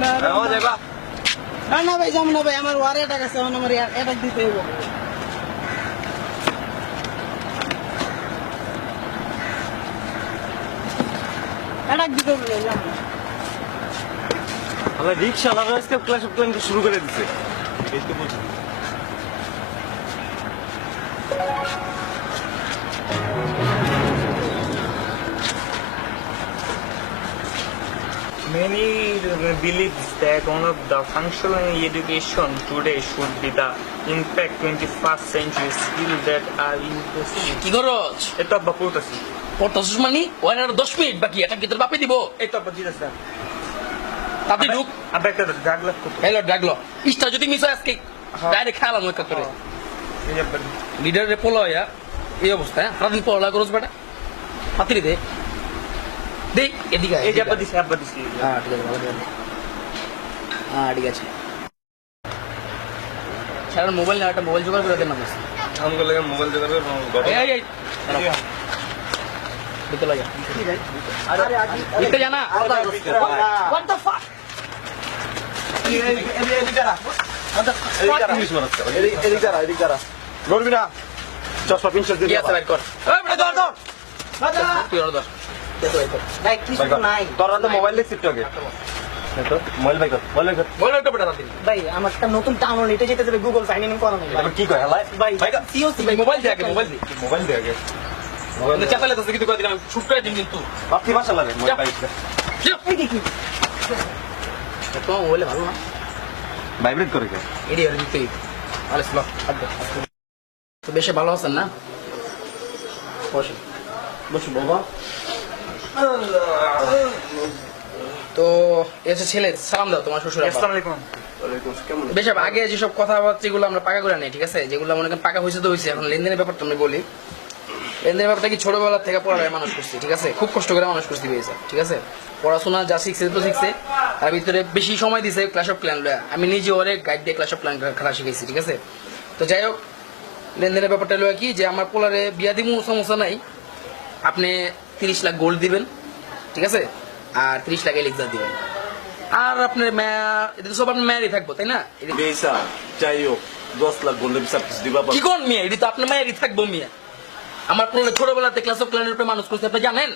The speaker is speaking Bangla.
না ভাই যাবো না ভাই, আমার ওয়ার এটা আছে, আমার এটা দিতে হইব। এটা দিতে হবে যাবো না। আমার রিক্সা লাগা আজকে ক্লাস অফ ক্লাইম শুরু করে দিছে। এই তো বুঝছি। Many believes that one of the functional education today should be the impact 21st century skills that are impressive. কি করছ? এটা আব্বা পড়তেছি। পড়তাছিস মানে ওর আর 10 মিনিট বাকি, এটা কি তোর বাপে দিব? এই তো আব্বা দিতেছে। তাতে ঢুক। আব্বা একটা ড্রাগ লাগ করতে। হ্যালো ডাকলো ইস্টা যদি মিস হয় আজকে ডাইরেক্ট খেলাম একটা করে এই আব্বা লিডারে পোলা হইয়া এই অবস্থা, হ্যাঁ সারাদিন পড়া করছ বেটা, হাতিরি দে দে এদিকে এই যে আব্বা দিছে হ্যাঁ ঠিক আছে, ভালো করে হ্যাঁ ঠিক আছে। সারা মোবাইল না, একটা মোবাইল জোগাড় করে দেন না বস। আমগুলো লাগে মোবাইল জোগাড় করে এই এই দিতে লাগা দিতে জানা হোয়াট দ্য ফাক করবি না চশমা পিনশট কি আছে বাইর কর, এই বেটা ধর ধর তুই আর ধর ভাই কিছু নাই তোর তো মোবাইল দেখছিস তো আগে তো মোবাইল বাইক মোবাইল বাইক বল একটা বেটা দিন ভাই, আমার একটা নতুন টাউন এটা যেতে দেবে, গুগল সাইন ইন করানো ভাই। কি কয় হালাই ভাই ভাই সিওসি ভাই মোবাইল দে আগে, মোবাইল দে মোবাইল দে আগে মোবাইল চাপালে তো কিছু করে দিলাম, শুট করে দিন কিন্তু বাপতি ভাষা লাগে মোবাইল বাইকটা এই কি তো মোবাইলে ভালো না ভাইব্রেট করে কে এডি আর দিতে আরে স্লো তো বেশি ভালো আছেন না? বসে বসে বাবা। তো এসে ছেলে সালাম দাও তোমার শ্বশুর আব্বা। আসসালামু আলাইকুম। কেমন বেশ আগে যেসব কথাবার্তা যেগুলো আমরা পাকা করে নেই, ঠিক আছে, যেগুলো মনে করেন পাকা হয়েছে তো হয়েছে, এখন লেনদেনের ব্যাপারটা আমি বলি। লেনদেনের ব্যাপারটা কি ছোটবেলা থেকে পড়ায় মানুষ করছি, ঠিক আছে, খুব কষ্ট করে মানুষ করছি পেয়েছে, ঠিক আছে, পড়াশোনা যা শিখছে তো শিখছে, তার ভিতরে বেশি সময় দিছে ক্লাস অফ ক্ল্যান লয়া, আমি নিজে ওরে গাইড দিয়ে ক্লাস অফ ক্ল্যান খেলা শিখেছি, ঠিক আছে। তো যাই হোক, লেনদেনের ব্যাপারটা লয়া কি যে আমার পোলারে বিয়া দিমু সমস্যা নাই, আপনি 30 লাখ গোল্ড দিবেন, ঠিক আছে, আর 30 লাখ এলিক্সার দিবেন, আর আপনার এটা তো সব আপনার মেয়ারই থাকবো, তাই না? বেসা যাই হোক 10 লাখ গোল্ডেন সার্ভিস দিবা কি কোন মেয়ে, এটা তো আপনার মেয়ারই থাকবো। মেয়ে আমার পোলারে ছোটবেলাতে ক্লাস অফ ক্ল্যানের উপরে মানুষ করছে, আপনি জানেন?